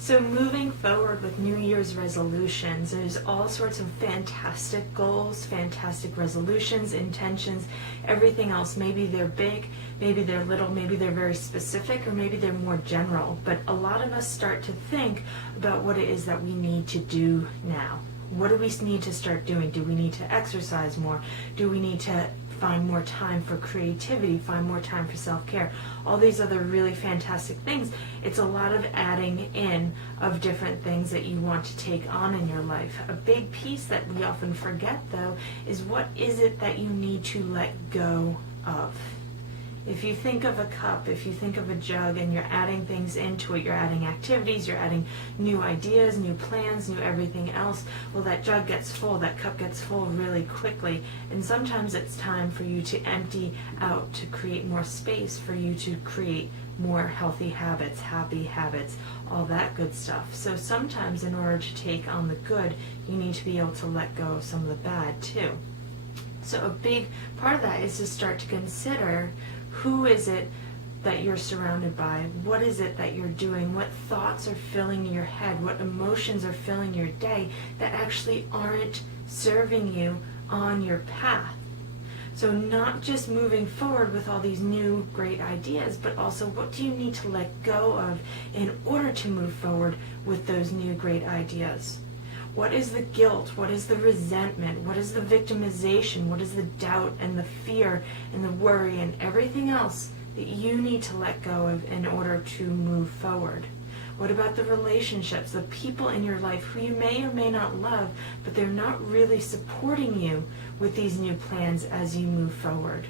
So moving forward with New Year's resolutions, there's all sorts of fantastic goals, fantastic resolutions, intentions, everything else. Maybe they're big, maybe they're little, maybe they're very specific, or maybe they're more general. But a lot of us start to think about what it is that we need to do now. What do we need to start doing? Do we need to exercise more? Do we need to find more time for creativity, find more time for self-care, all these other really fantastic things? It's a lot of adding in of different things that you want to take on in your life. A big piece that we often forget, though, is what is it that you need to let go of? If you think of a cup, if you think of a jug, and you're adding things into it, you're adding activities, you're adding new ideas, new plans, new everything else, well, that jug gets full, that cup gets full really quickly. And sometimes it's time for you to empty out, to create more space, for you to create more healthy habits, happy habits, all that good stuff. So sometimes in order to take on the good, you need to be able to let go of some of the bad too. So a big part of that is to start to consider, who is it that you're surrounded by? What is it that you're doing? What thoughts are filling your head? What emotions are filling your day that actually aren't serving you on your path? So not just moving forward with all these new great ideas, but also what do you need to let go of in order to move forward with those new great ideas? What is the guilt? What is the resentment? What is the victimization? What is the doubt and the fear and the worry and everything else that you need to let go of in order to move forward? What about the relationships, the people in your life who you may or may not love, but they're not really supporting you with these new plans as you move forward?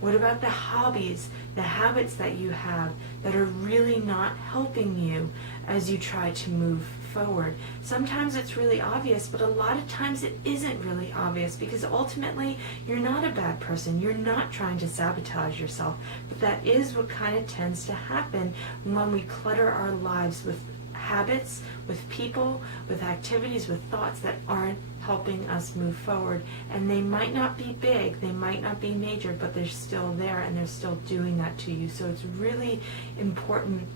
What about the hobbies, the habits that you have that are really not helping you as you try to move forward? Sometimes it's really obvious, but a lot of times it isn't really obvious, because ultimately you're not a bad person. You're not trying to sabotage yourself. But that is what kind of tends to happen when we clutter our lives with habits, with people, with activities, with thoughts that aren't helping us move forward. And they might not be big, they might not be major, but they're still there and they're still doing that to you. So it's really important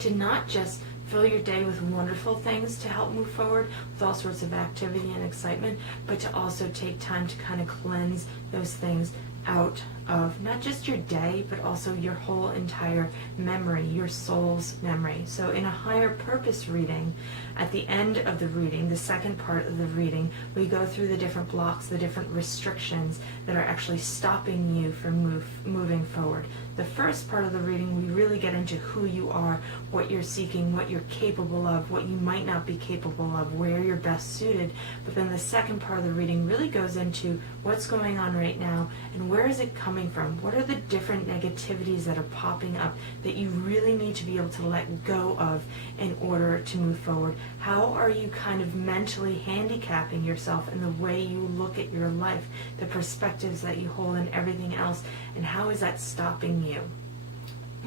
to not just fill your day with wonderful things to help move forward with all sorts of activity and excitement, but to also take time to kind of cleanse those things out of not just your day, but also your whole entire memory, your soul's memory. So in a higher purpose reading, at the end of the reading, the second part of the reading, we go through the different blocks, the different restrictions that are actually stopping you from moving forward. The first part of the reading, we really get into who you are, what you're seeking, what you're capable of, what you might not be capable of, where you're best suited. But then the second part of the reading really goes into what's going on right now and where is it coming from? What are the different negativities that are popping up that you really need to be able to let go of in order to move forward? How are you kind of mentally handicapping yourself in the way you look at your life, the perspectives that you hold and everything else, and how is that stopping you?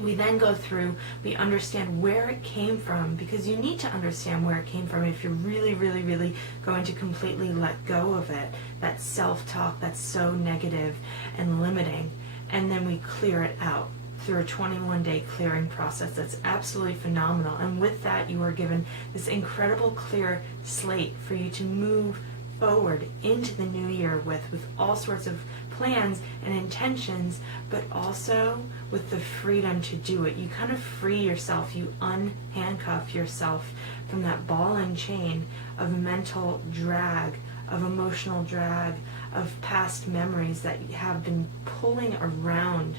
We then go through, we understand where it came from, because you need to understand where it came from if you're really, really, really going to completely let go of it, that self-talk that's so negative and limiting. And then we clear it out through a 21-day clearing process that's absolutely phenomenal. And with that, you are given this incredible clear slate for you to move forward into the new year with all sorts of plans and intentions, but also with the freedom to do it. You kind of free yourself, you unhandcuff yourself from that ball and chain of mental drag, of emotional drag, of past memories that have been pulling around,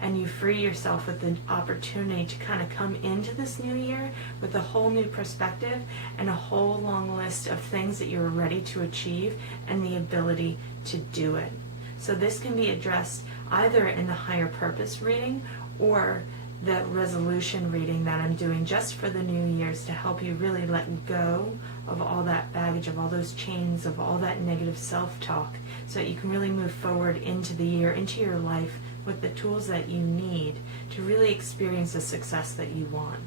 and you free yourself with the opportunity to kind of come into this new year with a whole new perspective and a whole long list of things that you're ready to achieve and the ability to do it. So this can be addressed either in the higher purpose reading or the resolution reading that I'm doing just for the new year's, to help you really let go of all that baggage, of all those chains, of all that negative self-talk, so that you can really move forward into the year, into your life, with the tools that you need to really experience the success that you want.